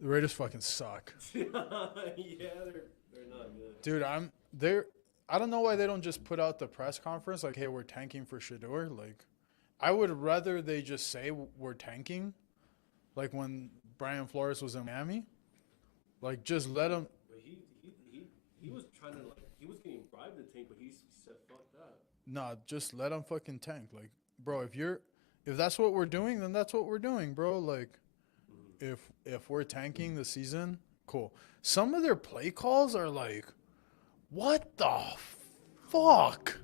The Raiders fucking suck. Yeah, they're not good. Dude, I don't know why they don't just put out the press conference like, hey, we're tanking for Shador. Like, I would rather they just say we're tanking, like when Brian Flores was in Miami. Like, just let him. But he was trying to like he was getting bribed to tank, but he said fuck that. Nah, just let him fucking tank. Like, bro, if that's what we're doing, then that's what we're doing, bro. Like, if we're tanking the season, cool. Some of their play calls are like, what the fuck,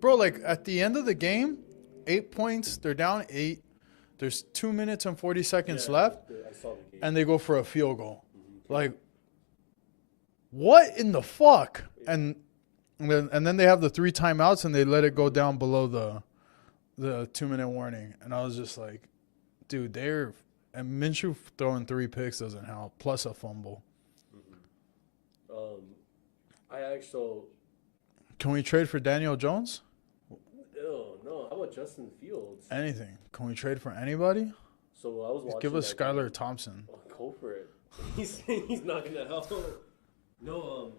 bro? Like at the end of the game, 8 points, they're down 8. There's 2 minutes and 40 seconds left, I saw the game. and they go for a field goal. Like, what in the fuck? And then they have the 3 timeouts and they let it go down below the 2-minute warning. And I was just like, dude, and Minshew throwing 3 picks doesn't help. Plus a fumble. I actually. Can we trade for Daniel Jones? Ew, no. How about Justin Fields? Anything. Can we trade for anybody? So I was watching. Give us that Skylar game. Thompson. Oh, go for it. He's not gonna help. No,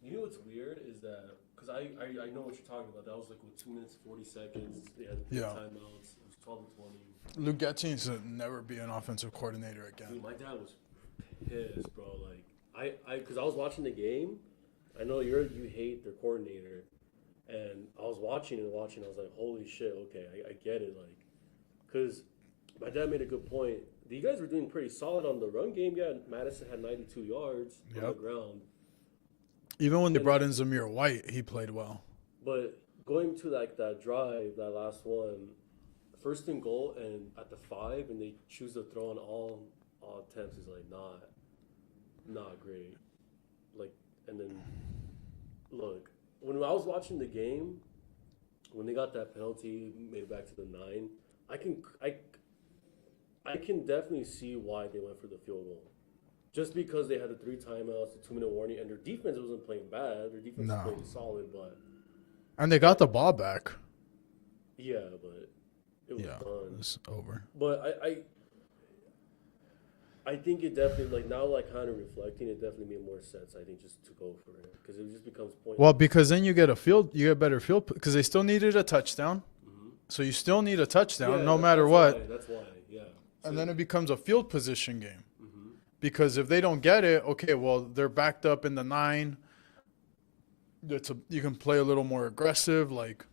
you know what's weird is that because I know what you're talking about. That was like with 2 minutes 40 seconds. They had Yeah. timeouts. It was 12-20. Luke Getsy needs to never be an offensive coordinator again. Dude, my dad was pissed, bro. Like because I was watching the game. I know you hate their coordinator, and I was watching. I was like, holy shit. Okay, I get it. Like, because my dad made a good point. You guys were doing pretty solid on the run game. Yeah, Madison had 92 yards on the ground. Even when they brought in Zamir White, he played well. But going to like that drive, that last one, first and goal, and at the 5, and they choose to throw on all attempts is like not great. Like, and then look, when I was watching the game, when they got that penalty, made it back to the 9, I can definitely see why they went for the field goal. Just because they had the 3 timeouts, the 2-minute warning, and their defense wasn't playing bad. Their defense was playing solid, but And they got the ball back. yeah, but it was done. It's over. But I think it definitely now kind of reflecting, it definitely made more sense. I think just to go for it because it just becomes pointless. Well, because then you get better field because they still needed a touchdown. So you still need a touchdown no matter what. That's why, yeah. And then it becomes a field position game. Because if they don't get it, okay, well, they're backed up in the 9. You can play a little more aggressive. Like,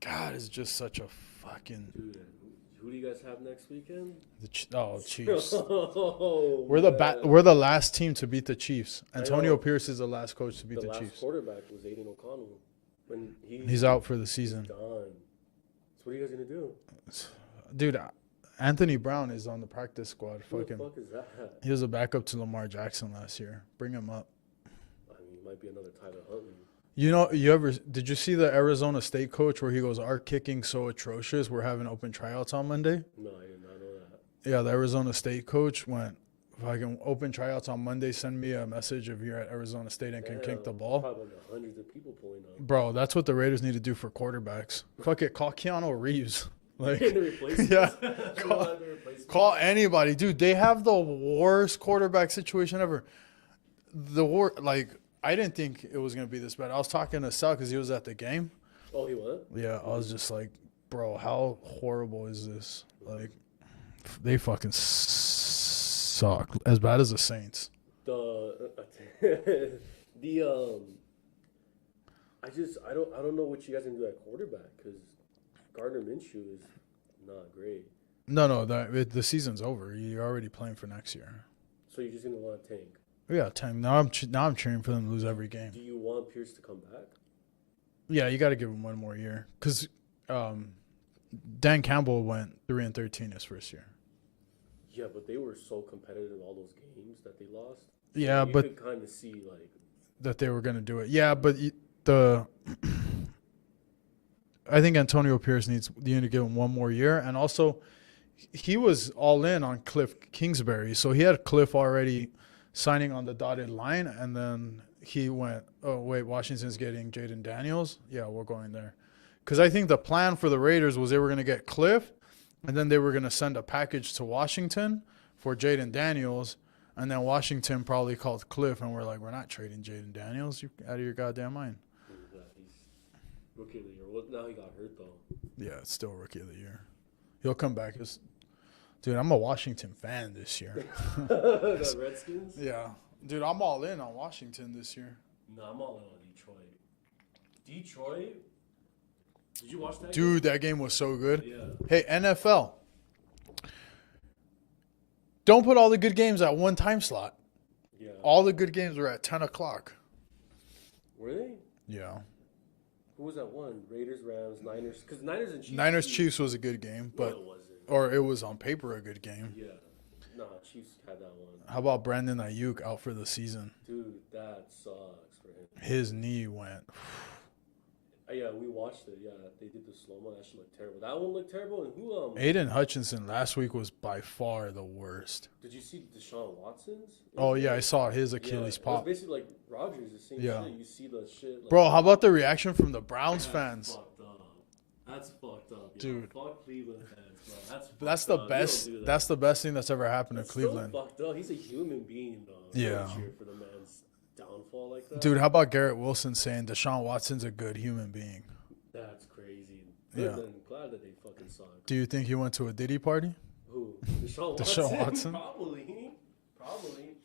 God, it's just such a fucking. Dude, who do you guys have next weekend? Chiefs. Oh, We're the last team to beat the Chiefs. Antonio Pierce is the last coach to beat the last Chiefs. Quarterback was Aiden O'Connell. When He's out for the season. Done. So what are you guys gonna do? Dude, Anthony Brown is on the practice squad. Who the fuck is that? He was a backup to Lamar Jackson last year. Bring him up. I mean, he might be another Tyler Huntley. You know, did you see the Arizona State coach where he goes, our kicking so atrocious, we're having open tryouts on Monday? No, I did not know that. Yeah, the Arizona State coach went, if I can open tryouts on Monday, send me a message if you're at Arizona State and can kick the ball. Probably hundreds of people pulling up. Bro, that's what the Raiders need to do for quarterbacks. Fuck it, call Keanu Reeves. Like, yeah. Call anybody. Dude, they have the worst quarterback situation ever. I didn't think it was going to be this bad. I was talking to Sal because he was at the game. Oh, he went? Yeah, I was just like, bro, how horrible is this? Like, they fucking suck. As bad as the Saints. I don't know what you guys are gonna do at quarterback because Gardner Minshew is not great. No, the season's over. You're already playing for next year. So you're just gonna want to tank. Yeah, tank. Now I'm cheering for them to lose every game. Do you want Pierce to come back? Yeah, you got to give him one more year because Dan Campbell went 3-13 his first year. Yeah, but they were so competitive in all those games that they lost. Yeah, you but could kind of see like that they were going to do it. Yeah, but I think Antonio Pierce you need to give him one more year, and also he was all in on Cliff Kingsbury, so he had Cliff already signing on the dotted line, and then he went, oh, wait, Washington's getting Jaden Daniels? Yeah, we're going there. Because I think the plan for the Raiders was they were going to get Cliff, and then they were going to send a package to Washington for Jaden Daniels, and then Washington probably called Cliff, and we're like, we're not trading Jaden Daniels. You out of your goddamn mind. Yeah, he's rookie of the year. Well, now he got hurt though. Yeah, it's still rookie of the year. He'll come back. Dude, I'm a Washington fan this year. The Redskins. Yeah, dude, I'm all in on Washington this year. No, I'm all in on Detroit. Detroit. Did you watch that? Dude, that game was so good. Yeah. Hey, NFL. Don't put all the good games at one time slot. Yeah. All the good games were at 10 o'clock. Were they? Yeah. Who was that one? Raiders, Rams, Niners. Because Niners and Chiefs. Niners Chiefs was a good game, No, but it wasn't. or it was on paper a good game. Yeah. Nah, Chiefs had that one. How about Brandon Ayuk out for the season? Dude, that sucks for him. His knee went. Yeah, we watched it. Yeah, they did the slow mo. That shit looked terrible. That one looked terrible. And who? Aiden Hutchinson last week was by far the worst. Did you see Deshaun Watson's? Oh yeah, I saw his Achilles It pop. was basically like Rodgers, the same Yeah. shit. You see the shit. Like, Bro, how about the reaction from the Browns that's fans? Fucked up. That's fucked up, yo. Dude. Fuck Cleveland fans, bro. That's fucked the up. You don't best. do that. That's the best thing that's ever happened That's to Cleveland. Still fucked up. He's a human being, though. You Yeah. don't cheer for the man's downfall like that. Dude, how about Garrett Wilson saying Deshaun Watson's a good human being? That's crazy. Yeah. Good, then. Glad that they fucking suck. Do you think he went to a Diddy party? Who? Deshaun Deshaun Watson? Watson? Probably.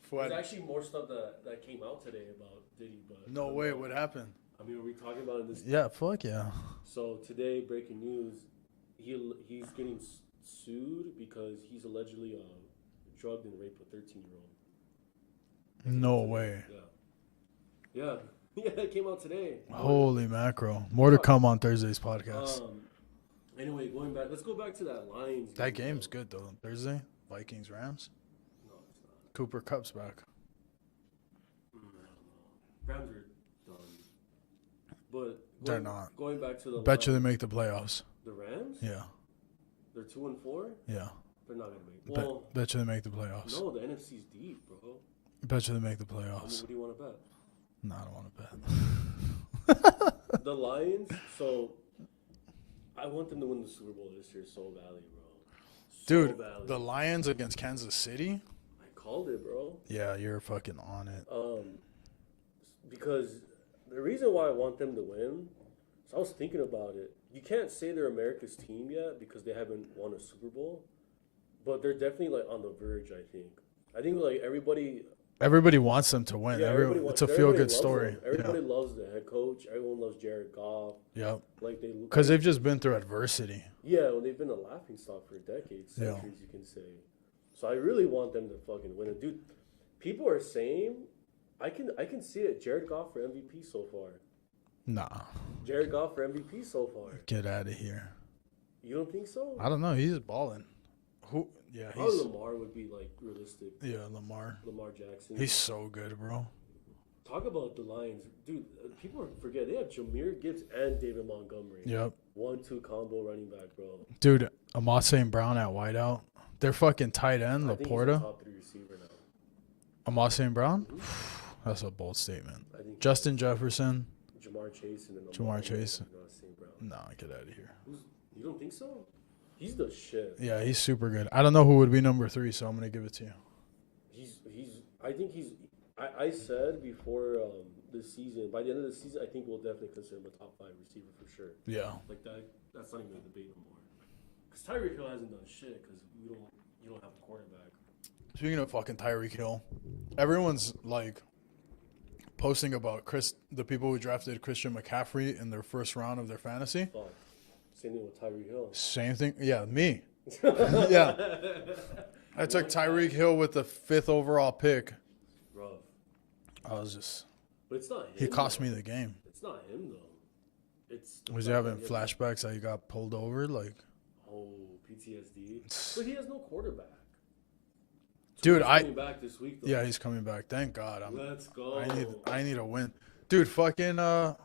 What? There's actually more stuff that came out today about Diddy, but No way. What happened? I mean, are we talking about it in this? Yeah, fuck yeah. So today, breaking news, he's getting sued because he's allegedly drugged and raped a 13-year-old. No way. Yeah. Yeah, it came out today. Holy mackerel. More to come on Thursday's podcast. Anyway, going back, let's go back to that Lions. That game's good, though. Thursday, Vikings, Rams. No, it's not. Cooper Cup's back. I don't know. Rams are done. But They're not. Going back to the Bet you they make the playoffs. The Rams? Yeah. They're 2-4? Yeah. They're not gonna make. Well, Bet you they make the playoffs. no, the NFC's deep, bro. Bet you they make the I mean, playoffs. what do you want to bet? No, I don't want to bet. The Lions. So, I want them to win the Super Bowl this year so badly, bro. So Dude, badly. the Lions against Kansas City? I called it, bro. Yeah, you're fucking on it. Because the reason why I want them to win, so I was thinking about it. You can't say they're America's team yet because they haven't won a Super Bowl, but they're definitely like on the verge. I think like Everybody wants them to win. yeah, It's a feel-good story. Everybody loves the head coach. Everyone loves Jared Goff. Yep. Like Because they've just been through adversity. yeah, well, they've been a laughing stock for decades, Yeah. centuries, you can say. So I really want them to fucking win it, dude. People are saying, I can see it. Jared Goff for MVP so far. Nah. Jared Goff for MVP so far. Get out of here. You don't think so? I don't know. He's balling. Who? Yeah, Probably he's. Lamar would be like realistic. Yeah, Lamar. Lamar Jackson. He's so good, bro. Talk about the Lions, dude. People forget they have Jameer Gibbs and David Montgomery. Yep. 1-2 combo running back, bro. Dude, Amon St. Brown at wideout. Their fucking tight end, I think he's a Laporta. top 3 receiver now. Amon St. Brown? Mhm. That's a bold statement. I think Justin Jefferson. Jamar Chase and then Jamar Chase. St. Brown. Nah, get out of here. You don't think so? He's the shit. Yeah, he's super good. I don't know who would be number 3, so I'm going to give it to you. I said before this season, by the end of the season, I think we'll definitely consider him a top 5 receiver for sure. Yeah. Like that's not even a debate no more. Because Tyreek Hill hasn't done shit because you don't have a quarterback. Speaking of fucking Tyreek Hill, everyone's like posting about the people who drafted Christian McCaffrey in their first round of their fantasy. Fuck. Same thing with Tyreek Hill. Same thing. Yeah, me. Yeah. I took Tyreek Hill with the 5th overall pick. Rough. I was just. But it's not him. He cost though. me the game. It's not him though. Was he having flashbacks that he got pulled over? Like, Oh, PTSD. But he has no quarterback. dude, He's coming back this week though. yeah, he's coming back. Thank God. Let's go. I need a win, dude. Fucking. I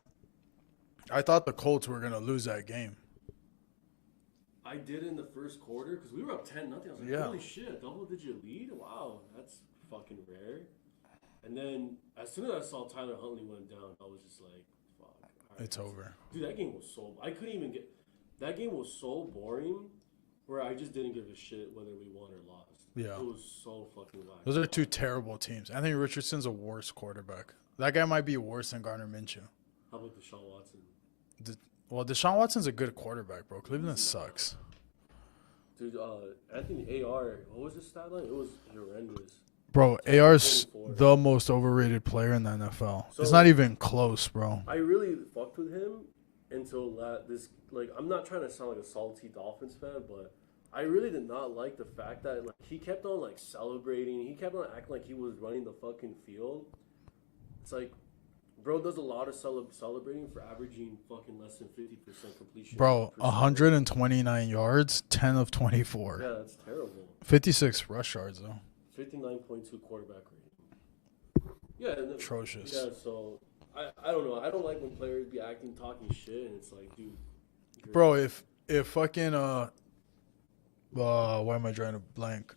thought the Colts were gonna lose that game. I did in the first quarter because we were up 10-0. I was like, Yeah. holy shit, double-digit lead? Wow, that's fucking rare. And then as soon as I saw Tyler Huntley went down, I was just like, fuck. All right, It's over. Dude, that game was so... I couldn't even get... That game was so boring where I just didn't give a shit whether we won or lost. Yeah. It was so fucking whack. Those are two terrible teams. Anthony Richardson's a worse quarterback. That guy might be worse than Gardner Minshew. How about Deshaun Watson? Well, Deshaun Watson's a good quarterback, bro. Cleveland sucks. Dude, Anthony AR, what was his stat line? It was horrendous. Bro, AR's 24. the most overrated player in the NFL. It's So- not even close, bro. I really fucked with him until this. Like, I'm not trying to sound like a salty Dolphins fan, but I really did not like the fact that like he kept on like celebrating. He kept on acting like he was running the fucking field. It's like, bro does a lot of celebrating for averaging fucking less than 50% completion. Bro, percentage. 129 yards, 10 of 24. Yeah, that's terrible. 56 rush yards, though. 59.2 quarterback rating. Yeah, and Atrocious. yeah. So I don't know. I don't like when players be talking shit, and it's like, dude. Bro, if fucking why am I drawing a blank?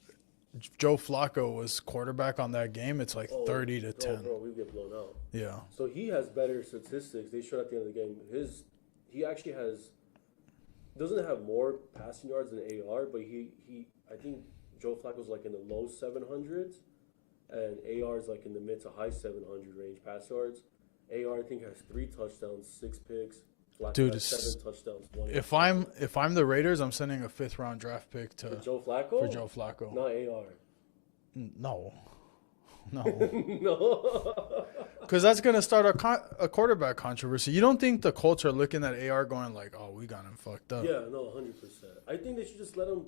Joe Flacco was quarterback on that game. It's like 30 to 10. Bro, we get blown out. Yeah. So he has better statistics. They showed at the end of the game. He actually doesn't have more passing yards than AR, but I think Joe Flacco's like in the low 700s, and AR is like in the mid to high 700 range pass yards. AR I think has 3 touchdowns, 6 picks. Flacco Dude, has 7 touchdowns. 1 If I'm the Raiders, I'm sending a 5th round draft pick to for Joe Flacco. for Joe Flacco. Not AR. No. No. Because that's gonna start a quarterback controversy. You don't think the Colts are looking at AR going like, "Oh, we got him fucked up"? Yeah, no, 100%. I think they should just let him.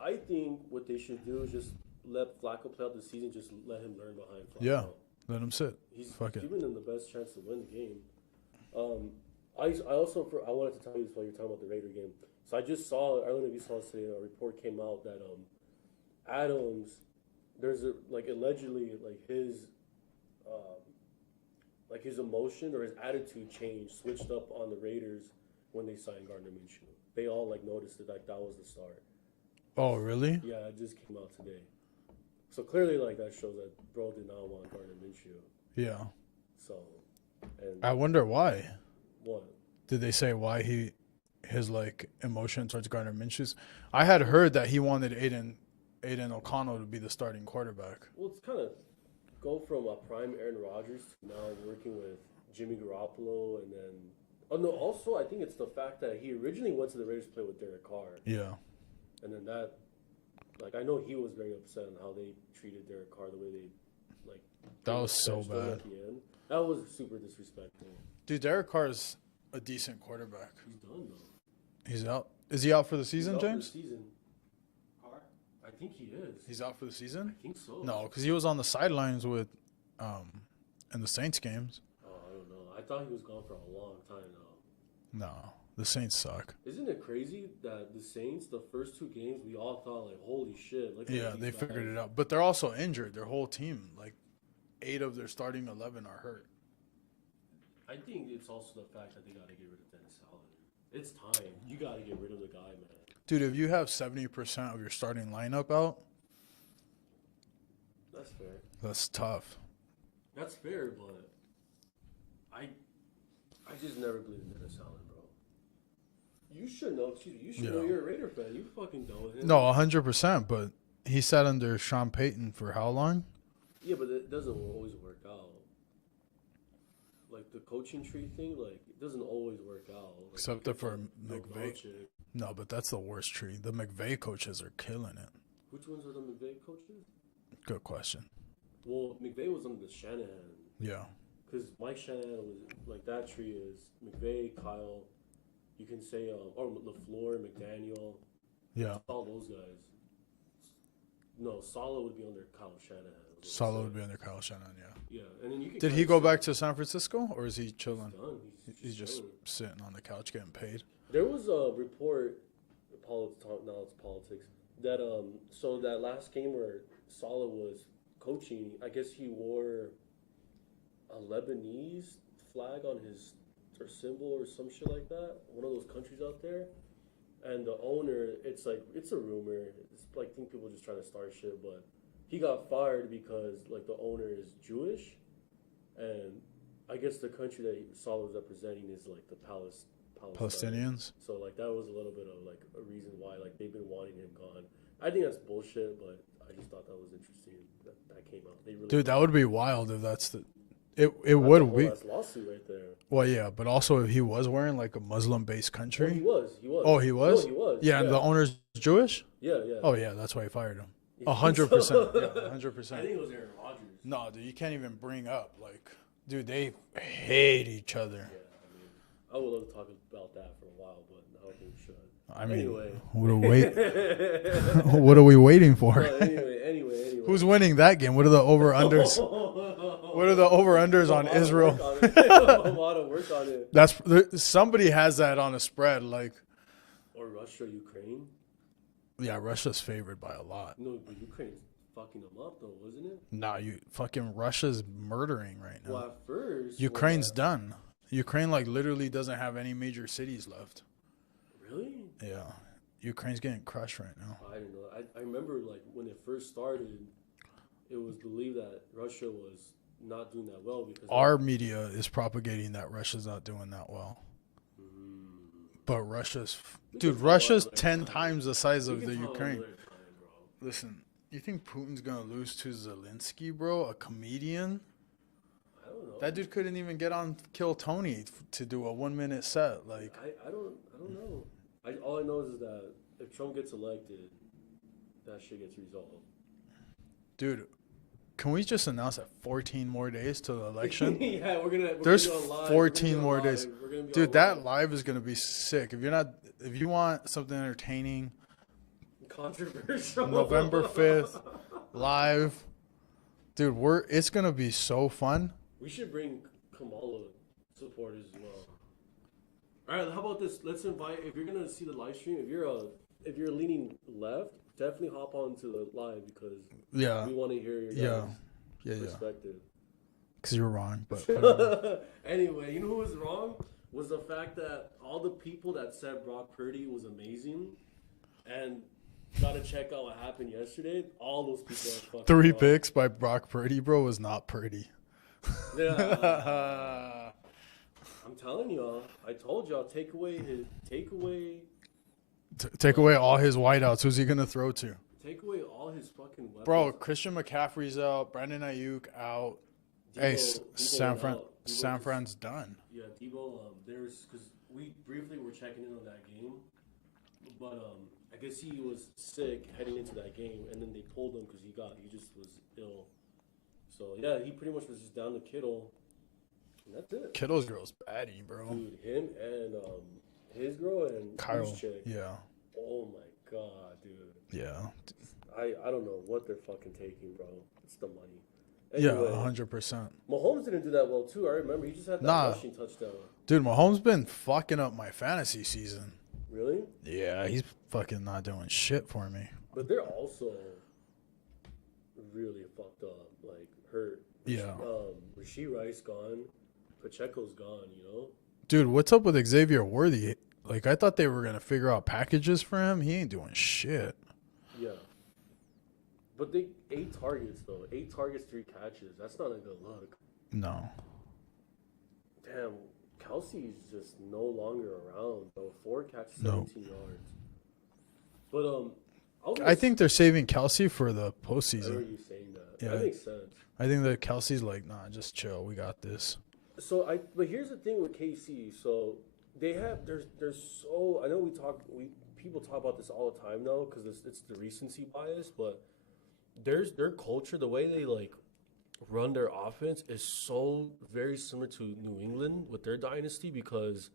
I think what they should do is just let Flacco play out the season. Just let him learn behind Flacco. Yeah. Let him sit. He's Fuck it. giving them the best chance to win the game. I also I wanted to tell you this while you're talking about the Raider game. So I just saw, I don't know if you saw this today, a report came out that Adams, there's allegedly his emotion or his attitude switched up on the Raiders when they signed Gardner Minshew. They all noticed it, that was the start. Oh, really? Yeah, it just came out today. So clearly that shows that bro did not want Gardner Minshew. Yeah. So, and I wonder why. what? Did they say why his emotion towards Gardner Minshew's? I had heard that he wanted Aiden O'Connell to be the starting quarterback. Well, it's kind of go from a prime Aaron Rodgers to now working with Jimmy Garoppolo, and then also I think it's the fact that he originally went to the Raiders to play with Derek Carr, Yeah. and then that, I know he was very upset on how they treated Derek Carr, the way they That was so benched him bad. at the end. That was super disrespectful. Dude, Derek Carr is a decent quarterback. He's done though. He's out. Is he out for the season, He's out for James? the season. I think he is. He's out for the season? I think so. No, because he was on the sidelines with, in the Saints games. Oh, I don't know. I thought he was gone for a long time now. No, the Saints suck. Isn't it crazy that the Saints, the first 2 games, we all thought holy shit. Look Yeah, they figured it out. But they're also injured. Their whole team, 8 of their starting 11 are hurt. I think it's also the fact that they got to get rid of Dennis Allen. It's time. You got to get rid of the guy, man. Dude, if you have 70% of your starting lineup out, That's fair. that's tough. That's fair, but I just never believed in Dennis Allen, bro. You should know. You should know. Yeah. You're a Raider fan. You fucking know him. No, 100%. But he sat under Sean Payton for how long? Yeah, but it doesn't always work out. The coaching tree thing, it doesn't always work out. Except for Bill McVay. Belichick. No, but that's the worst tree. The McVay coaches are killing it. Which ones are the McVay coaches? Good question. Well, McVay was under the Shanahan. Yeah. Because Mike Shanahan was that tree is McVay, Kyle. You can say or LaFleur, McDaniel, Yeah. all those guys. No, Saleh would be under Kyle Shanahan. Saleh would be under Kyle Shanahan, yeah. Yeah, and then you can. Did he go back to San Francisco, or is he chilling? Done. He's just chilling. sitting on the couch getting paid. There was a report. Now it's politics. That so that last game where Saleh was coaching, I guess he wore a Lebanese flag on his or symbol or some shit like that. One of those countries out there. And the owner, it's a rumor. It's I think people just trying to start shit, but he got fired because the owner is Jewish, and I guess the country that Saleh was representing is the Palestine. Palestinians? So that was a little bit of a reason why they've been wanting him gone. I think that's bullshit, but I just thought that was interesting that came out. They really Dude, that would be wild if that's the. It that's would a whole be. ass lawsuit right there. Well, yeah, but also if he was wearing like a Muslim-based Well, country. he was. Oh, he was. No, he was. Yeah, and the owner's Jewish. Yeah, yeah. Oh yeah, that's why he fired him. You think 100%. so? Yeah, I 100%. think it was Aaron Rodgers. No, dude, you can't even bring up like, dude, they hate each other. Yeah, I mean, I would love to talk about that for a while, but I don't think we should. I mean, Anyway. what are we waiting for? Anyway. Who's winning that game? What are the over-unders? What are the over-unders on Israel? A lot of work on it. Somebody has that on a spread. Like, Or Russia, Ukraine. yeah, Russia's favored by a lot. No, but Ukraine's fucking them up, though, wasn't it? Nah, Russia's murdering right now. Well, at first. Ukraine's done. Ukraine like literally doesn't have any major cities left. Really? Yeah, Ukraine's getting crushed right now. I don't know. I remember, like, when it first started, it was believed that Russia was not doing that well because Our media is propagating that Russia's not doing that well. But Russia's 10 times the size of the Ukraine. Listen, you think Putin's gonna lose to Zelensky, bro? A comedian? I don't know. That dude couldn't even get on Kill Tony to do a 1-minute set. Like, I don't know. All I know is that if Trump gets elected, that shit gets resolved. dude, can we just announce that 14 more days to the election? Yeah, There's gonna be on live. 14 more days. We're gonna be Dude, on that live is gonna be sick. If you want something entertaining, controversial. November 5th, live. Dude, it's gonna be so fun. We should bring Kamala supporters as well. All right, how about this? Let's invite. If you're gonna see the live stream, if you're leaning left, definitely hop on to the live because Yeah. we want to hear your Yeah. perspective. Because you're wrong, but whatever. Anyway, you know who was wrong? Was the fact that all the people that said Brock Purdy was amazing and gotta check out what happened yesterday. All those people are fucking 3 wrong. picks by Brock Purdy, bro, was not Purdy. Yeah. I'm telling y'all. I told y'all. Take away. Take away all his wideouts. Who's he gonna throw to? Take away all his fucking weapons. Bro, Christian McCaffrey's out. Brandon Ayuk out. Hey, Debo San Fran's done. Yeah, Debo. There's because we briefly were checking in on that game, but I guess he was sick heading into that game, and then they pulled him because he just was ill. So yeah, he pretty much was just down to Kittle, and that's it. Kittle's girl's baddie, bro. Dude, him and his girl and Kyle. his chick. Yeah. Oh my god, dude. Yeah. I don't know what they're fucking taking, bro. It's the money. Yeah, Anyway, 100%. Mahomes didn't do that well too. I remember he just had that rushing touchdown. Dude, Mahomes been fucking up my fantasy season. Really? Yeah, he's fucking not doing shit for me. But they're also really fucked up, like hurt. Yeah. Rashee Rice gone, Pacheco's gone. You know. Dude, what's up with Xavier Worthy? Like, I thought they were going to figure out packages for him. He ain't doing shit. Yeah. But they 8 targets though. 8 targets, 3 catches. That's not a good look. No. Damn, Kelsey's just no longer around, bro. 4 catches, No. 17 yards. But I think they're saving Kelsey for the I heard postseason. you saying that. Yeah. That makes sense. I think that Kelsey's like, nah, just chill. We got this. But here's the thing with KC. So they have there's so I know people talk about this all the time now because it's the recency bias, but their culture, the way they like run their offense is so very similar to New England with their dynasty because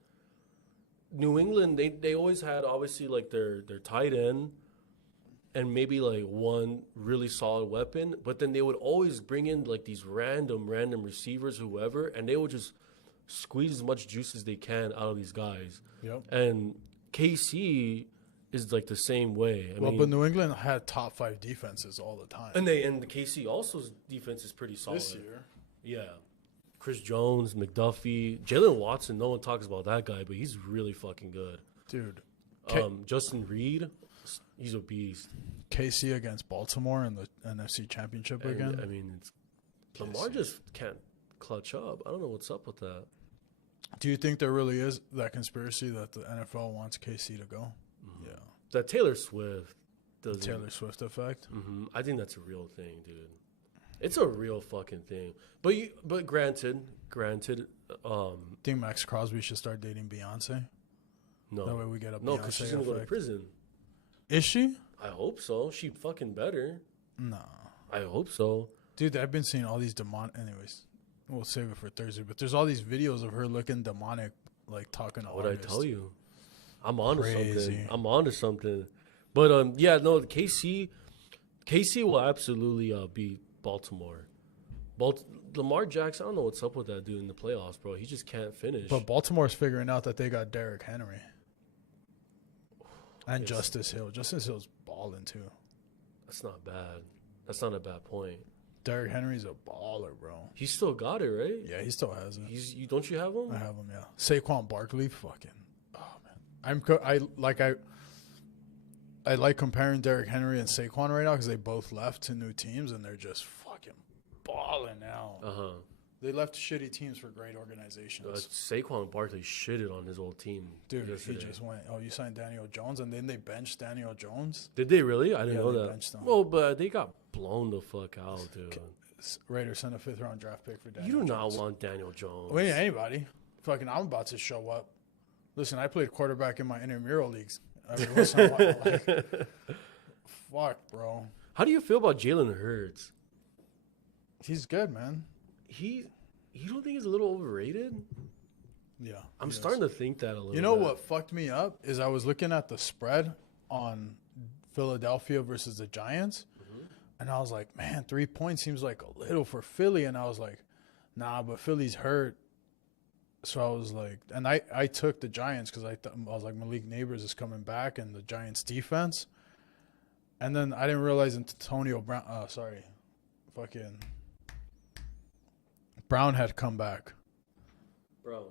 New England they always had obviously like their tight end and maybe like one really solid weapon, but then they would always bring in like these random receivers, whoever, and they would just squeeze as much juice as they can out of these guys. Yep. And KC is like the same way. I mean, But New England had top 5 defenses all the time. and the KC also's defense is pretty solid. This year. Yeah. Chris Jones, McDuffie, Jalen Watson, no one talks about that guy, but he's really fucking good. Dude. Justin Reed, he's a beast. KC against Baltimore in the NFC Championship And, again. I mean, Lamar just can't clutch up. I don't know what's up with that. Do you think there really is that conspiracy that the NFL wants KC to go? Yeah. That Taylor Swift doesn't. Taylor Swift effect. I think that's a real thing, dude. It's a real fucking thing. But granted, Think Max Crosby should start dating Beyonce. no, That way we get a no, because Beyonce she's gonna go to effect. prison. Is she? I hope so. She fucking better. No. I hope so. Dude, I've been seeing all these demonic. Anyways, we'll save it for Thursday. But there's all these videos of her looking demonic, like talking to What I artists. tell you? I'm on to Crazy. something. I'm on to something. But yeah, no, KC will absolutely beat Baltimore. Lamar Jackson, I don't know what's up with that dude in the playoffs, bro. He just can't finish. But Baltimore's figuring out that they got Derrick Henry and Yes. Justice Hill. Justice Hill's balling too. That's not bad. That's not a bad point. Derrick Henry's a baller, bro. He still got it, right? Yeah, he still has it. Don't you have him? I have him. Yeah, Saquon Barkley, fucking. Oh man, I like comparing Derrick Henry and Saquon right now because they both left to new teams and they're just fucking balling now. They left shitty teams for great organizations. Saquon Barkley shitted on his old team. Dude, yesterday. he just went, oh, you signed Daniel Jones, and then they benched Daniel Jones. Did they really? I didn't Yeah, know they that. benched him. Well, but they got blown the fuck out, dude. Raiders sent a 5th-round draft pick for Daniel You do Jones. not want Daniel Jones. Well, yeah, anybody. Fucking, I'm about to show up. Listen, I played quarterback in my intramural leagues. Every once in a while, like, fuck, bro. How do you feel about Jalen Hurts? He's good, man. You don't think he's a little overrated? Yeah. I'm he is. starting to think that a little You know bit. what fucked me up is I was looking at the spread on Philadelphia versus the Giants, and I was like, man, 3 points seems like a little for Philly, and I was like, nah, but Philly's hurt. So I was like, and I took the Giants because I was like, Malik Neighbors is coming back and the Giants defense, and then I didn't realize Antonio Brown, fucking Brown had come back. Brown.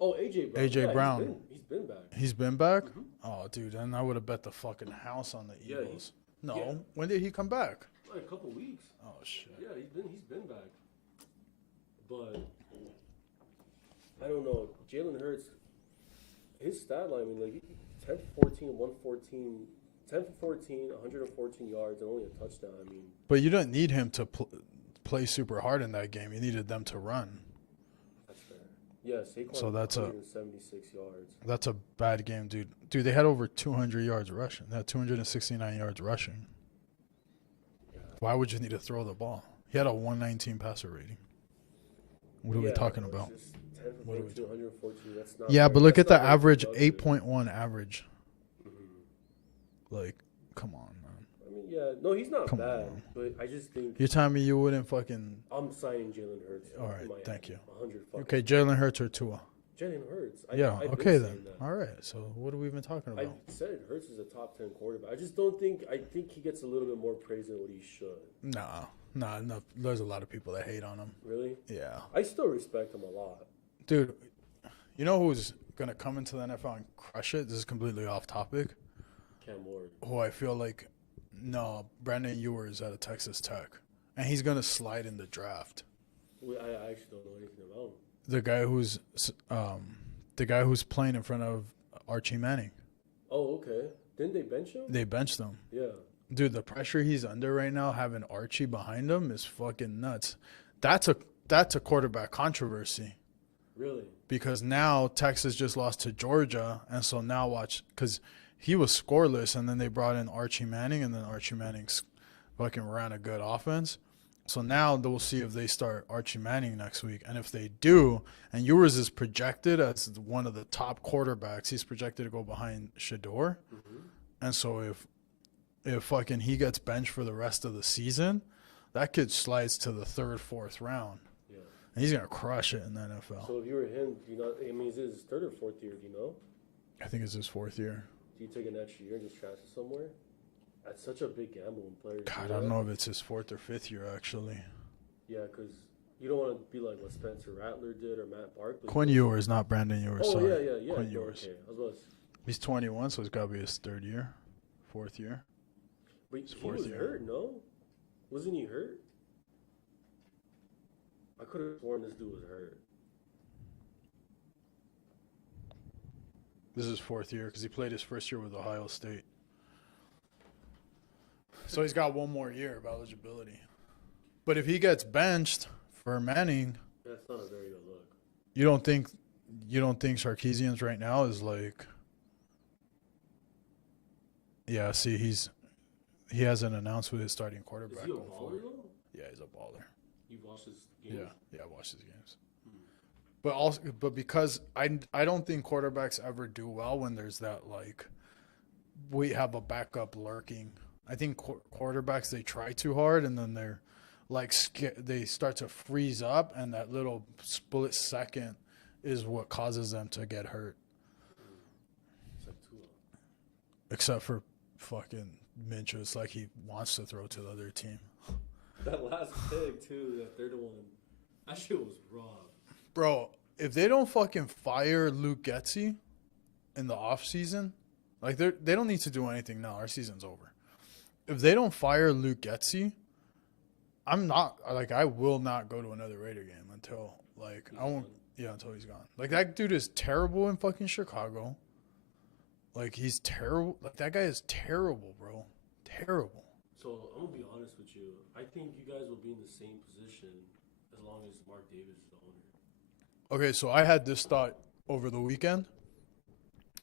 Oh, AJ Brown. A.J. Yeah, Brown. He's been back. He's been back? Oh, dude, and I would have bet the fucking house on the Yeah, Eagles. No, yeah. when did he come back? Like a couple weeks. Oh shit. Yeah, he's been back. But I don't know. Jalen Hurts, his stat line, I mean, like 10 for 14, 114, 10 for 14, 114 yards, and only a touchdown. I mean, But you didn't need him to play super hard in that game. You needed them to run. that's fair. Yeah, Saquon So that's 176 yards. That's a bad game, dude. Dude, they had over 200 yards rushing. They had 269 yards rushing. Yeah. Why would you need to throw the ball? He had a 119 passer rating. What are we Yeah, talking it's about? just 10 for What are we 14, 114. That's not. Yeah, very- but look that's at the not very average, productive. 8.1 average. Mhm. Like, come on, man. I mean, yeah, no, he's not Come bad, on. but I just think You're telling me you wouldn't fucking... I'm signing Jalen Hurts. All right, in Miami, thank you. 100 fucking. Okay, Jalen Hurts or Tua? Jalen Hurts. Yeah, I've been okay saying then. that. All right, so what are we even talking I about? said Hurts is a top 10 quarterback. I just don't think. I think he gets a little bit more praise than what he should. Nah, no, there's a lot of people that hate on him. Really, Yeah. I still respect him a lot. Dude, you know who's going to come into the NFL and crush it? This is completely off topic. Cam Ward. Who I feel like, no, Brandon Ewers out of Texas Tech. And he's going to slide in the draft. I actually don't know anything about him. The guy who's playing in front of Archie Manning. Oh, okay. Didn't they bench him? They benched him. Yeah. Dude, the pressure he's under right now, having Archie behind him, is fucking nuts. That's a quarterback controversy Really? because now Texas just lost to Georgia, and so now watch, because he was scoreless, and then they brought in Archie Manning, and then Archie Manning fucking ran a good offense. So now we'll see if they start Archie Manning next week, and if they do, and Ewers is projected as one of the top quarterbacks, he's projected to go behind Shador, and so if fucking he gets benched for the rest of the season, that kid slides to the 3rd, 4th round. Yeah. And he's gonna crush it in the NFL. So if you were him, do you not? I mean, is it his 3rd or 4th year? Do you know? I think it's his 4th year. Do you take an extra year and just transfer somewhere? That's such a big gamble when players. God, do I don't that. know if it's his 4th or 5th year actually. Yeah, because you don't want to be like what Spencer Rattler did or Matt Barkley. Quinn did. Ewers, not Brandon Ewers. Oh sorry. yeah. Quinn No, Ewers. okay. I was about to He's 21, so it's got to be his 3rd year, 4th year. But His he 4th was year. hurt, no? Wasn't he hurt? I could have sworn this dude was hurt. This is his 4th year because he played his 1st year with Ohio State. So he's got one more year of eligibility. But if he gets benched for Manning, That's not a very good look. you don't think Sarkisian's right now is like, yeah, see, he hasn't announced who his starting Is quarterback he a going baller forward. though? Yeah, he's a baller. You watched his games? Yeah, I watch his games. But because I don't think quarterbacks ever do well when there's that, like, we have a backup lurking. I think quarterbacks, they try too hard and then they're like they start to freeze up, and that little split second is what causes them to get hurt. It's like Tua. Except for fucking Minshew, it's like he wants to throw to the other team. That last pick too, that third one, that shit was raw. Bro, if they don't fucking fire Luke Getsy in the offseason, like they don't need to do anything now. Our season's over. If they don't fire Luke Getsy, I will not go to another Raider game until, like, until he's gone. Like, that dude is terrible in fucking Chicago. Like, he's terrible. Like, that guy is terrible, bro. Terrible. So I'm gonna be honest with you. I think you guys will be in the same position as long as Mark Davis is the owner. Okay, so I had this thought over the weekend.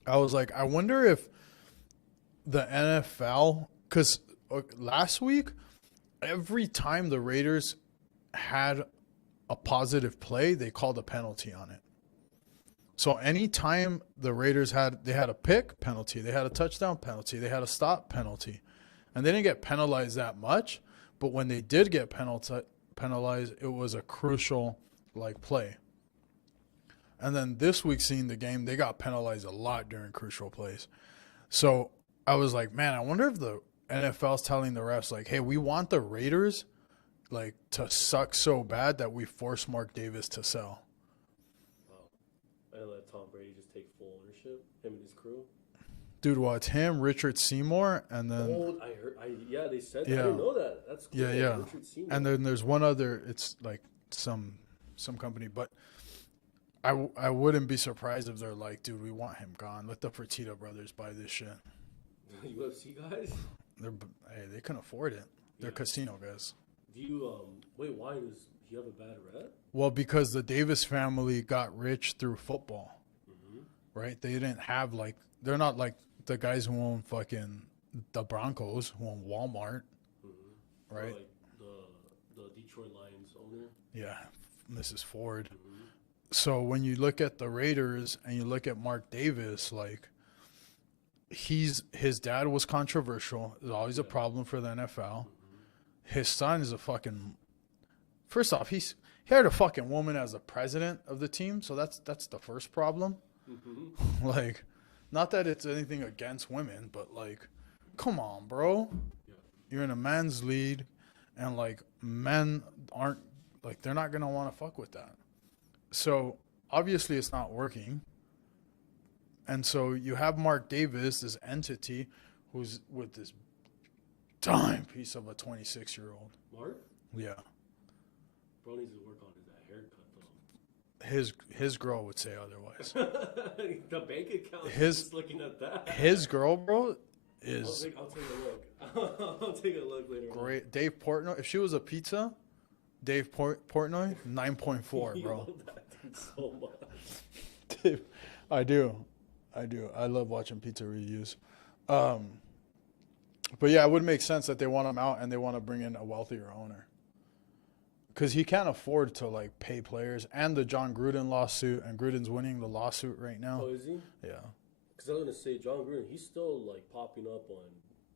I was like, I wonder if the NFL, because last week, every time the Raiders had a positive play, they called a penalty on it. So anytime the Raiders had a pick, penalty. They had a touchdown, penalty. They had a stop, penalty. And they didn't get penalized that much, but when they did get penalized, it was a crucial, like, play. And then this week, seeing the game, they got penalized a lot during crucial plays. So I was like, man, I wonder if the NFL's telling the refs, like, hey, we want the Raiders, like, to suck so bad that we force Mark Davis to sell. Wow. And let Tom Brady just take full ownership, him and his crew. Dude, well, it's him, Richard Seymour, and then I heard. Yeah, they said that. I didn't know that. That's cool. yeah. Richard Seymour. And then there's one other. It's like some company, but I wouldn't be surprised if they're like, dude, we want him gone. Let the Fertitta brothers buy this shit. UFC guys. They can afford it. They're Yeah. casino guys. Do you wait? Why does he have a bad rep? Well, because the Davis family got rich through football, Mm-hmm. right? They didn't have, like, they're not like the guys who own fucking the Broncos, who own Walmart, Mm-hmm. right? Or like the Detroit Lions owner. Yeah, Mrs. Ford. Mm-hmm. So when you look at the Raiders and you look at Mark Davis, like, his dad was controversial. It's always a problem for the NFL. His son is a fucking. First off, he hired a fucking woman as the president of the team, so that's the first problem. Mm-hmm. Like, not that it's anything against women, but, like, come on, bro. Yeah. You're in a men's league, and, like, men aren't, like, they're not gonna want to fuck with that. So obviously it's not working. And so you have Mark Davis, this entity, who's with this dime piece of a 26-year-old. Mark, Yeah. bro needs to work on that haircut though. His girl would say otherwise. The bank account. His- Just looking at that. His girl, bro, is I'll take a look. I'll take a look later. great. Dave Portnoy, if she was a pizza, Dave Portnoy, 9.4, You bro. love that dude so much. Dude, I do. I love watching pizza reviews. But yeah, it would make sense that they want him out and they want to bring in a wealthier owner. Because he can't afford to, like, pay players. And the John Gruden lawsuit, and Gruden's winning the lawsuit right now. Oh, is he? Yeah. Because I was gonna say John Gruden, he's still like popping up on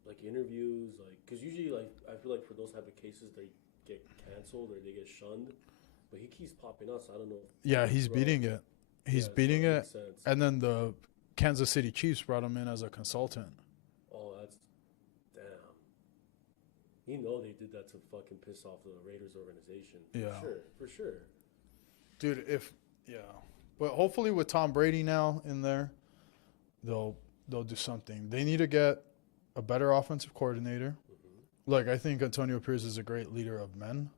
like interviews, like because usually like I feel like for those type of cases they get canceled or they get shunned, but he keeps popping up, so I don't know. Yeah, he's Bro. beating it. He's Yeah, so beating that it. makes sense. And then the Kansas City Chiefs brought him in as a consultant. Oh, that's damn. You know they did that to fucking piss off the Raiders organization. Yeah. For sure. Dude, but hopefully with Tom Brady now in there, they'll do something. They need to get a better offensive coordinator. Mm-hmm. Like, I think Antonio Pierce is a great leader of men.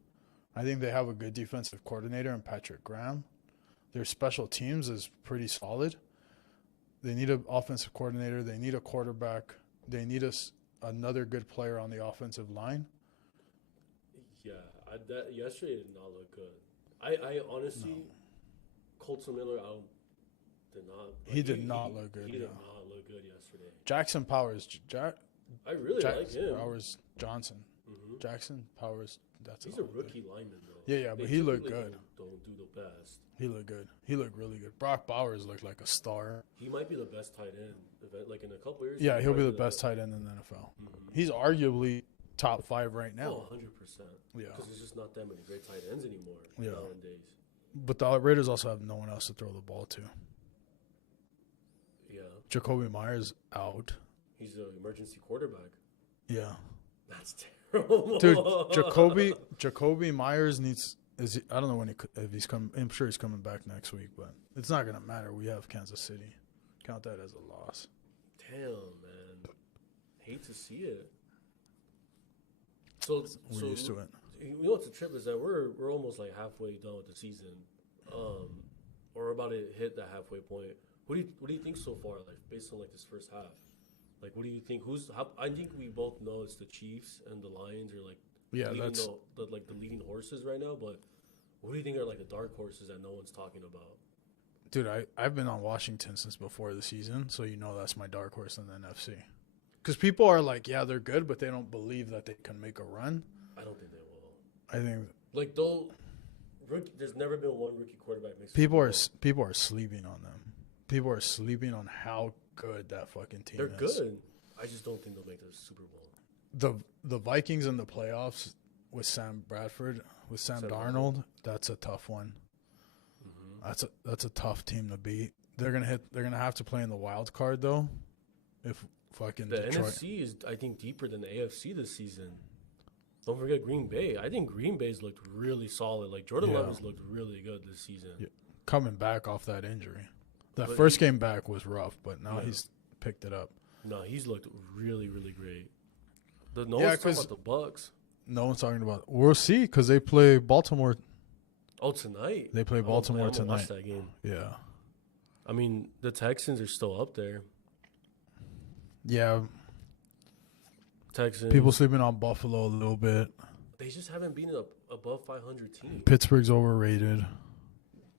I think they have a good defensive coordinator in Patrick Graham. Their special teams is pretty solid. They need an offensive coordinator. They need a quarterback. They need another good player on the offensive line. Yeah, that yesterday did not look good. I honestly, Colton Miller, did not. He did not look good. He Yeah. did not look good yesterday. Jackson Powers, I really like him. Powers Johnson. hmm Jackson Powers. He's a rookie lineman though. Yeah, They but he looked typically good. Don't do the best. He looked good. He looked really good. Brock Bowers looked like a star. He might be the best tight end. Like in a couple years. Yeah, he'll be might the best tight end in the NFL. Mhm. He's arguably top 5 right now. Oh, 100%. Yeah. Because there's just not that many great tight ends anymore Yeah. nowadays. But the Raiders also have no one else to throw the ball to. Yeah. Jacoby Myers out. He's an emergency quarterback. Yeah. That's terrible. Dude, Jacoby Myers needs. I don't know if he's coming. I'm sure he's coming back next week, but it's not gonna matter. We have Kansas City. Count that as a loss. Damn, man. Hate to see it. So We're used to it. You know what's the trip is that we're almost like halfway done with the season, or we're about to hit that halfway point. What do you think so far? Like based on like this first half, like what do you think? I think we both know it's the Chiefs and the Lions are like leading the leading horses right now. But what do you think are like the dark horses that no one's talking about? Dude, I've been on Washington since before the season, so you know that's my dark horse in the NFC. Because people are like, yeah, they're good, but they don't believe that they can make a run. I don't think they will. I think Like though, there's never been one rookie quarterback. people are sleeping on them. People are sleeping on how good that fucking team They're is. good. I just don't think they'll make the Super Bowl. The Vikings in the playoffs with Sam Darnold, that's a tough one. Mm-hmm. That's a tough team to beat. They're gonna have to play in the wild card though. If fucking The Detroit. NFC is, I think, deeper than the AFC this season. Don't forget Green Bay. I think Green Bay's looked really solid. Like Jordan Yeah. Love's looked really good this season. Yeah. Coming back off that injury. That But first game back was rough, but now Yeah. he's picked it up. No, he's looked really, really great. No Yeah, one's talking 'cause- about the Bucks. No one's talking about. We'll see because they play Baltimore. Oh, tonight They play I'm Baltimore gonna watch tonight. that game. Yeah, I mean, the Texans are still up there. yeah. Texans. People sleeping on Buffalo a little bit. They just haven't been above 500 team. Pittsburgh's overrated.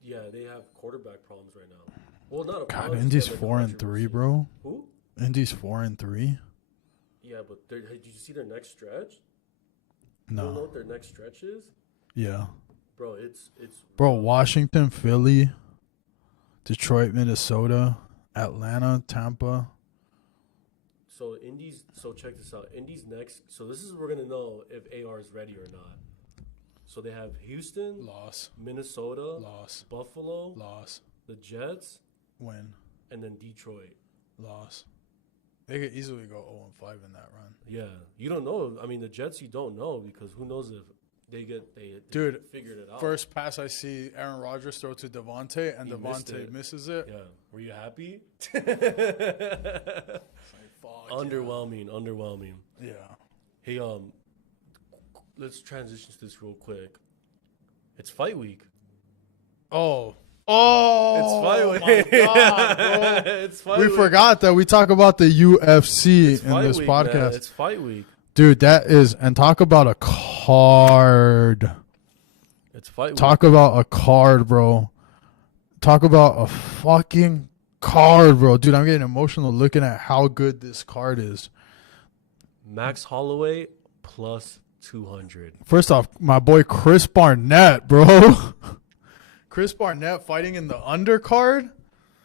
Yeah, they have quarterback problems right now. Well, not a God, problem, Indy's they have, like, a 4-3, controversy. bro. Who? Indy's 4-3. Yeah, but did you see their next stretch? You don't know No. what their next stretch is? Yeah, Bro, it's bro. Washington, Philly, Detroit, Minnesota, Atlanta, Tampa. so check this out. Indy's next. So this is we're gonna know if AR is ready or not. So they have Houston, Loss. Minnesota, Loss. Buffalo, Loss. the Jets, Win. and then Detroit. Loss. They could easily go 0-5 in that run. Yeah, you don't know. I mean, the Jets you don't know because who knows if they Dude, figured it out. First pass I see Aaron Rodgers throw to Devontae, and He missed Devontae it. misses it. Yeah, were you happy? Fuck Underwhelming. Yeah. Hey, let's transition to this real quick. It's fight week. Oh, It's fight my week. God, bro. It's fight We week. forgot that we talk about the UFC It's in fight this week, man. podcast. It's fight week. Dude, that is, and talk about a card. It's fight week. Talk about a card, bro. Talk about a fucking card, bro. Dude, I'm getting emotional looking at how good this card is. Max Holloway plus 200. First off, my boy Chris Barnett, bro. Chris Barnett fighting in the undercard.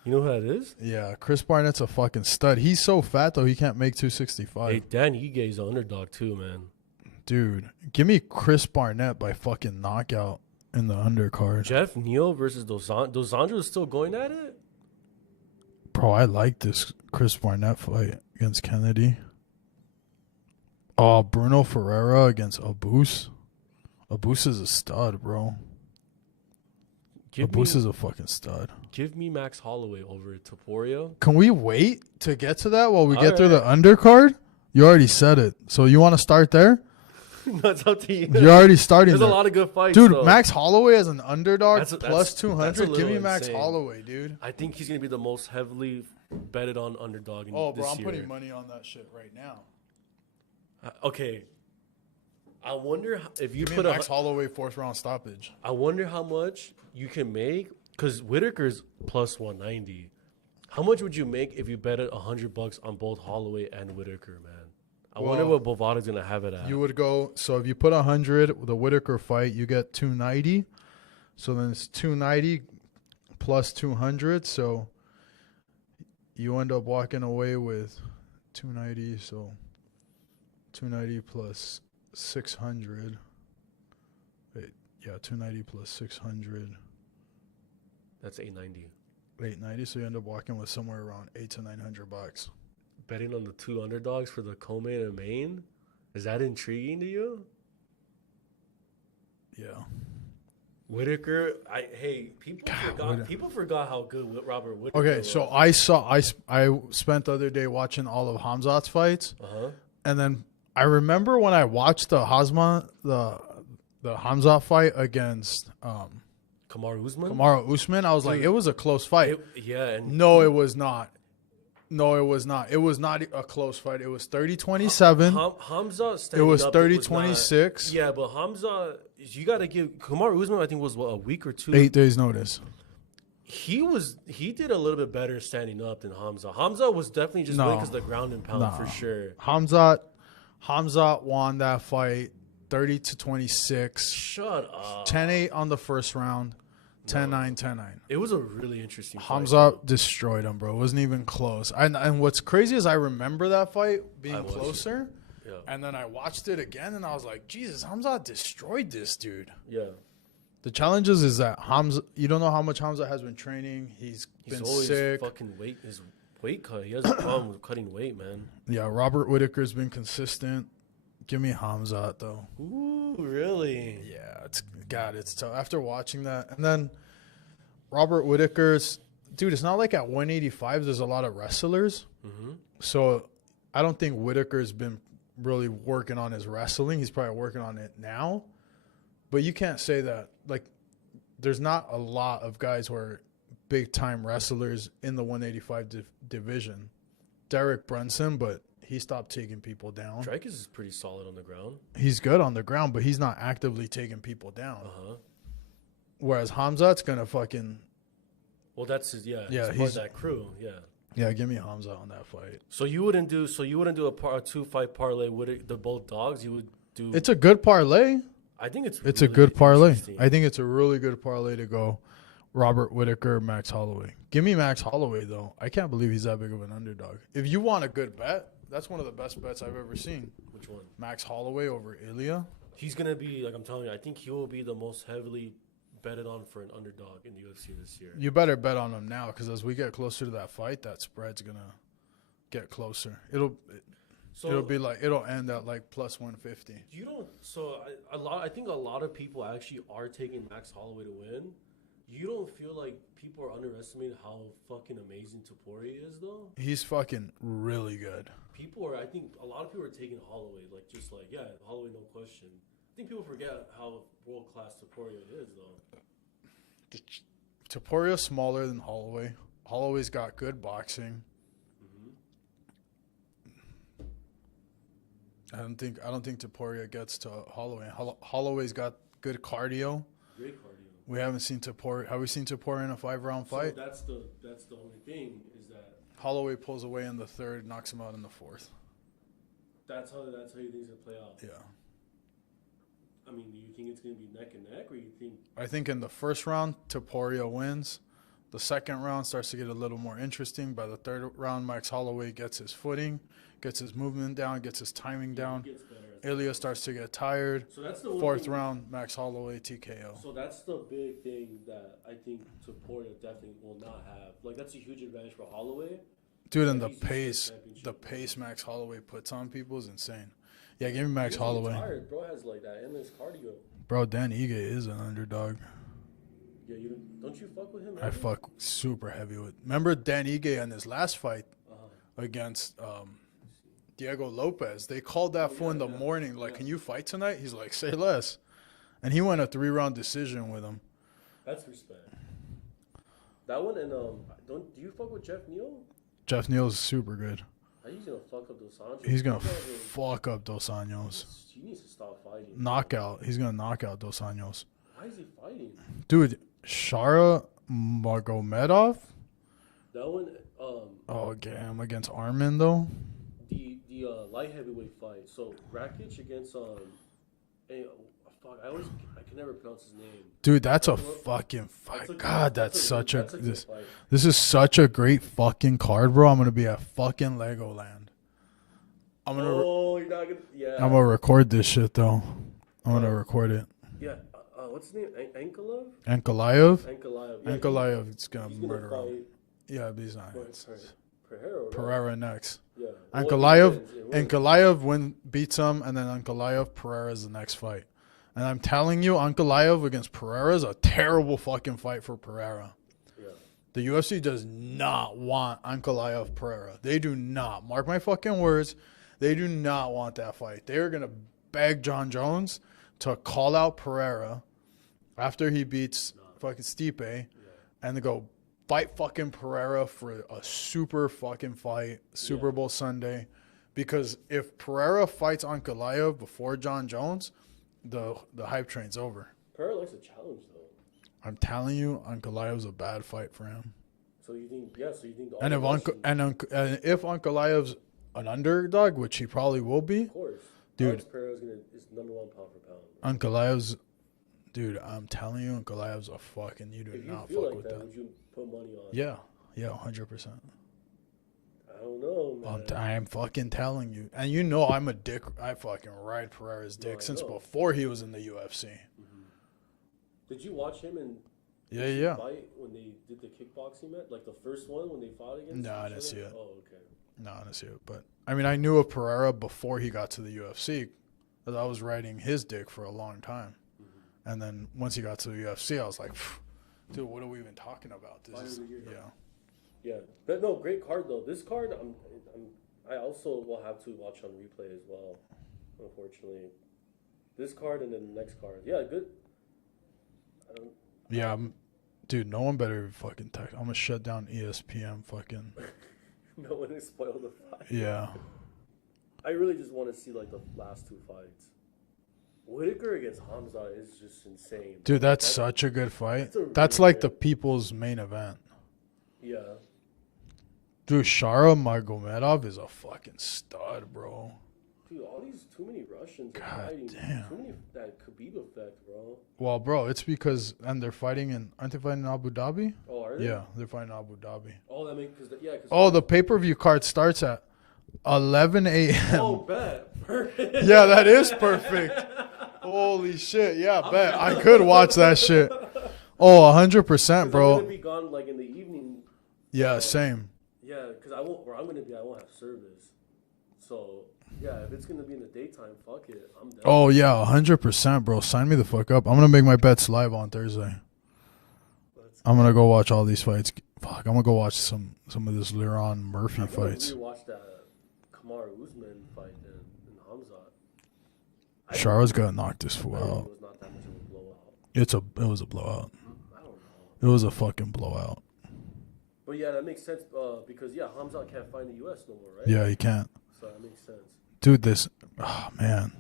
You know who that is? Yeah, Chris Barnett's a fucking stud. He's so fat, though, he can't make 265. Hey, Dan Ige the underdog too, man. Dude, give me Chris Barnett by fucking knockout in the undercard. Jeff Neal versus Dosandro is still going at it? Bro, I like this Chris Barnett fight against Kennedy. Oh, Bruno Ferreira against Abus. Abus is a stud, bro. Abus is a fucking stud. Give me Max Holloway over Topuria. Can we wait to get to that while we All get through right. the undercard? You already said it. So you want to start there? That's up to you. You're already starting There's there. a lot of good fights, Dude, though. Max Holloway as an underdog That's plus a 200. Give little me Max insane. Holloway, dude. I think he's going to be the most heavily betted on underdog in Oh, bro, this I'm year. putting money on that shit right now. Okay. I wonder if you Give me put a. Max Holloway fourth round stoppage. I wonder how much you can make because Whitaker's plus 190. How much would you make if you bet it $100 on both Holloway and Whitaker, man? I wonder Well, what Bovada's gonna have it at. You would go. So if you put 100 with the Whitaker fight, you get 290. So then it's 290 plus 200. So you end up walking away with 290. So 290 plus 600. Wait, yeah, 290 plus 600. That's 890. 890. So you end up walking with somewhere around $800 to $900. Betting on the two underdogs for the co-main and main, is that intriguing to you? Yeah. Whitaker, people forgot how good Robert Whitaker Okay, was. so I spent the other day watching all of Hamzat's fights, and then I remember when I watched the Hamzat fight against Kamaru Usman. Kamaru Usman, I was like, it was a close fight. And No, it was not. No, it was not. It was not a close fight. It was 30-27. Hamza It standing was up 30-26. Yeah, but Hamza, you got to give Kamaru Usman. I think was a week or two. 8 days notice. He did a little bit better standing up than Hamza. Hamza was definitely just No. weak because the ground and pound for sure. Hamzat won that fight 30-26. Shut up. 10-8 on the first round. 10-9, 10-9. It was a really interesting fight. Hamza destroyed him, bro. It wasn't even close. And what's crazy is I remember that fight being closer. Yeah. And then I watched it again, and I was like, Jesus, Hamza destroyed this dude. Yeah. The challenge is that Hamza, you don't know how much Hamza has been training. He's been always sick. fucking his weight cut. He has a problem with cutting weight, man. Yeah, Robert Whitaker's been consistent. Give me Hamza, though. Ooh, really? Yeah, it's tough. After watching that, and then Robert Whitaker's, dude, it's not like at 185 there's a lot of wrestlers. Mm-hmm. So I don't think Whitaker's been really working on his wrestling. He's probably working on it now. But you can't say that. Like, there's not a lot of guys who are big-time wrestlers in the 185 division. Derek Brunson, but he stopped taking people down. Dreykus is pretty solid on the ground. He's good on the ground, but he's not actively taking people down. Uh-huh. Whereas Hamzat's going to fucking... Well, that's his, Yeah, he's part of that crew, yeah. Yeah, give me Hamza on that fight. So you wouldn't do a two-fight parlay with the both dogs? You would do... It's a good parlay. I think it's a good parlay. interesting. I think it's a really good parlay to go Robert Whitaker, Max Holloway. Give me Max Holloway, though. I can't believe he's that big of an underdog. If you want a good bet, that's one of the best bets I've ever seen. Which one? Max Holloway over Ilya. He's going to be, like I'm telling you, I think he will be the most heavily betted on for an underdog in the UFC this year. You better bet on him now, because as we get closer to that fight, that spread's going to get closer. It'll be like, it'll end at like plus 150. I think a lot of people actually are taking Max Holloway to win. You don't feel like people are underestimating how fucking amazing Topuria is, though? He's fucking really good. I think a lot of people are taking Holloway, Holloway, no question. I think people forget how world-class Topuria is, though. Topuria's smaller than Holloway. Holloway's got good boxing. I don't think Topuria gets to Holloway. Holloway's got good cardio. Great cardio. We haven't seen Topuria. Have we seen Topuria in a 5-round fight? So that's the only thing is that Holloway pulls away in the third, knocks him out in the fourth. That's how you think it's gonna play out. Yeah. I mean, do you think it's gonna be neck and neck, or you think? I think in the first round, Topuria wins. The second round starts to get a little more interesting. By the third round, Max Holloway gets his footing, gets his movement down, gets his timing down. Ilya starts to get tired. So that's the fourth round, Max Holloway TKO. So that's the big thing that I think Topuria definitely will not have. Like, that's a huge advantage for Holloway. Dude, and the pace Max Holloway puts on people is insane. Yeah, give me Max Holloway. Tired. Bro has like that endless cardio. Bro, Dan Ige is an underdog. Yeah, don't you fuck with him? I fuck super heavy with. Remember Dan Ige in his last fight against Diego Lopez? They called that fool in the morning. Like, can you fight tonight? He's like, say less. And he won a 3-round decision with him. That's respect. That one, and do you fuck with Jeff Neal? Jeff Neal's super good. He's gonna fuck up Dos Anjos. He's gonna Dos Anjos- fuck up Dos Anjos. He needs to stop fighting. Knockout. He's gonna knock out Dos Anjos. Why is he fighting? Dude, Shara Magomedov. That one, Oh, damn, against Armin though. the light heavyweight fight. So Rakic against fuck, I can never pronounce his name. Dude, that's a That's fucking That's fight. a- God, that's a such good- a that's good this. fight. This is such a great fucking card, bro. I'm gonna be at fucking Legoland. I'm gonna Oh, you're not gonna. Yeah. I'm gonna record this shit though. I'm gonna record it. Yeah. What's his name? Ankalaev. Ankalaev. Ankalaev. Yeah, Ankalaev is gonna He's gonna murder fight him. Yeah, but he's not. Pereira. Right? Pereira next. Yeah. Ankalaev. It wins. Ankalaev beats him, and then Ankalaev Pereira is the next fight. And I'm telling you, Ankalaev against Pereira is a terrible fucking fight for Pereira. Yeah. The UFC does not want Ankalaev Pereira. They do not. Mark my fucking words. They do not want that fight. They are gonna beg John Jones to call out Pereira after he beats fucking Stipe, and to go fight fucking Pereira for a super fucking fight, Super Bowl Sunday. Because if Pereira fights Ankalaev before John Jones, the hype train's over. Pereira likes a challenge though. I'm telling you, Ankalaev's a bad fight for him. So you think? Yeah. So you think? And if Ankalaev's an underdog, which he probably will be, Of course. Dude. Alex Pereira's is number one pound for pound. Ankalaev's, dude, I'm telling you, Ankalaev's a fucking, you do If you not feel fuck like with that, that. would you put money on? Yeah, 100%. I don't know, man. I'm fucking telling you. And you know I'm a dick. I fucking ride Pereira's dick I since know. before he was in the UFC. Did you watch him in Yeah. fight when they did the kickboxing match? Like the first one when they fought against No, I each didn't see other? it. Oh, okay. No, I didn't see it. But, I mean, I knew of Pereira before he got to the UFC. Because I was riding his dick for a long time. And then once he got to the UFC, I was like, dude, what are we even talking about? Fight of the year. Yeah. Yeah, but no, great card though. This card, I also will have to watch on replay as well. Unfortunately, this card and then the next card. Yeah, good. Yeah, dude, no one better fucking text. I'm going to shut down ESPN fucking. No one has spoiled the fight. Yeah. I really just want to see like the last two fights. Whitaker against Hamza is just insane. Dude, that's such a good fight. that's a That's really like the good- people's main event. Yeah. Dude, Shara Magomedov is a fucking stud, bro. Dude, all these too many Russians are God fighting. damn. Too many that Khabib effect, bro. Well, bro, it's because and they're fighting aren't they fighting in Abu Dhabi? Oh, are they? Yeah, they're fighting in Abu Dhabi. Oh, that makes cause Oh, the pay-per-view card starts at 11 a.m. Oh, bet. Perfect. Yeah, that is perfect. Holy shit. Yeah, bet. I could watch that shit. Oh, 100%, I'm bro. gonna be gone like in the evening. Yeah, same. Yeah, because I won't. Where I'm gonna be, I won't have service. So yeah, if it's gonna be in the daytime, fuck it. I'm down. Oh, yeah, 100%, bro. Sign me the fuck up. I'm going to make my bets live on Thursday. I'm going to go watch all these fights. Fuck, I'm going to go watch some of this Leron Murphy I'm gonna fights. rewatch that Kamaru Usman fight and Hamza. Shara's going to knock this I fool think it out. was not that much of a blowout. It was a blowout. I don't know. It was a fucking blowout. But yeah, that makes sense because yeah, Hamza can't fight in the U.S. no more, right? Yeah, you can't. So that makes sense. Dude, oh man.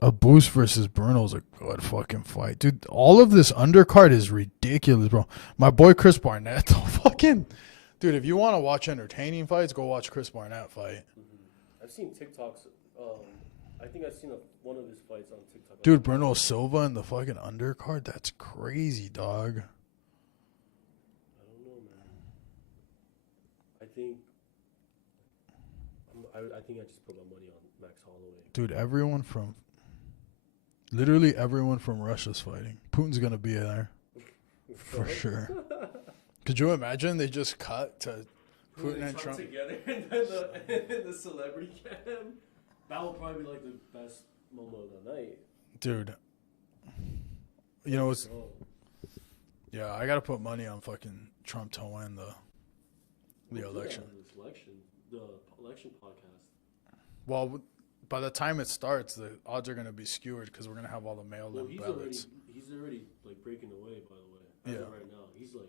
A Boost versus Bruno's a good fucking fight. Dude, all of this undercard is ridiculous, bro. My boy Chris Barnett, though, fucking. Dude, if you want to watch entertaining fights, go watch Chris Barnett fight. I've seen TikToks. I think I've seen one of his fights on TikTok. Dude, Bruno Silva in the fucking undercard, that's crazy, dog. I don't know, man. I think I just put my money on Max Holloway. Dude, literally everyone from Russia's fighting. Putin's going to be there for sure. Could you imagine they just cut to Putin and Trump together in the celebrity cam? That will probably be like the best moment of the night. Dude. You know what's Oh. yeah, I gotta put money on fucking Trump to win the election. The election podcast. Well, by the time it starts, the odds are gonna be skewed because we're gonna have all the mail-in Well, ballots. he's already like breaking away. By the way, as Yeah. of right now, he's like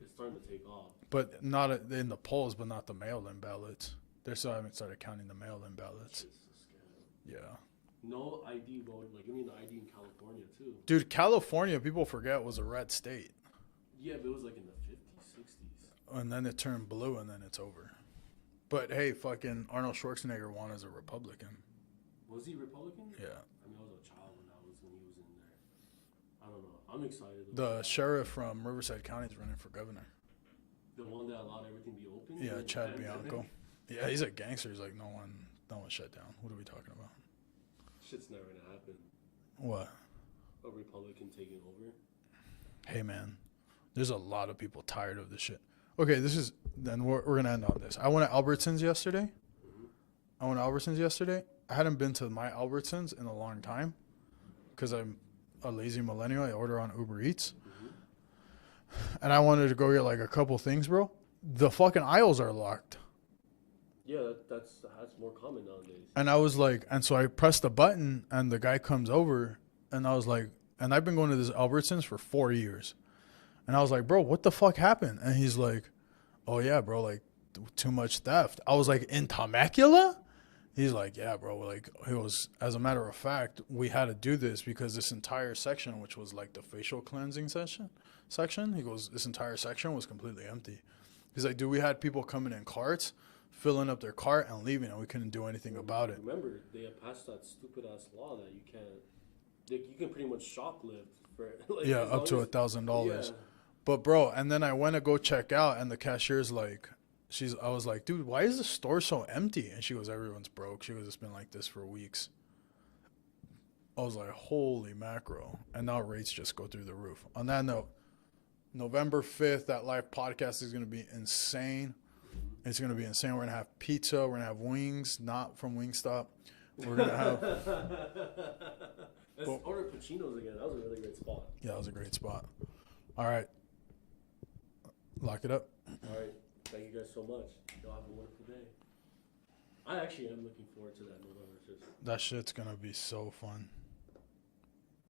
it's starting to take off. But not in the polls, but not the mail-in ballots. They still haven't started counting the mail-in ballots. Shit's so scary. Yeah. No ID vote. Like, you need an ID in California, too. Dude, California, people forget, was a red state. Yeah, but it was like in the 50s, 60s. And then it turned blue, and then it's over. But, hey, fucking Arnold Schwarzenegger won as a Republican. Was he Republican? Yeah. I mean, I was a child when he was in there. I don't know. I'm excited. The sheriff from Riverside County is running for governor. The one that allowed everything to be open? Yeah, during the Chad pandemic? Bianco. Yeah, he's a gangster. He's like, no one shut down. What are we talking about? Shit's never gonna happen. What? A Republican taking over? Hey, man, there's a lot of people tired of this shit. Okay, then we're going to end on this. I went to Albertsons yesterday. I hadn't been to my Albertsons in a long time because I'm a lazy millennial. I order on Uber Eats. And I wanted to go get like a couple things, bro. The fucking aisles are locked. Yeah, that's more common nowadays. And I was like, and so I pressed the button and the guy comes over and I was like, and I've been going to this Albertsons for 4 years. And I was like, bro, what the fuck happened? And he's like, oh yeah, bro, like too much theft. I was like, in Temecula? He's like, yeah, bro. Like, he goes, as a matter of fact, we had to do this because this entire section, which was like the facial cleansing section, he goes, this entire section was completely empty. He's like, dude, we had people coming in carts, filling up their cart and leaving, and we couldn't do anything about it. Remember, they have passed that stupid ass law that you can't. You can pretty much shoplift for like, Yeah, up to $1,000. Yeah. But bro, and then I went to go check out, and the cashier's like, I was like, dude, why is the store so empty? And she goes, everyone's broke. She goes, it's been like this for weeks. I was like, holy mackerel. And now rates just go through the roof. On that note, November 5th, that live podcast is going to be insane. It's going to be insane. We're going to have pizza. We're going to have wings, not from Wingstop. We're going to have... Let's order Pacino's again. That was a really great spot. Yeah, that was a great spot. All right. Lock it up. All right. Thank you guys so much. Y'all have a wonderful day. I actually am looking forward to that November 5th. That shit's going to be so fun.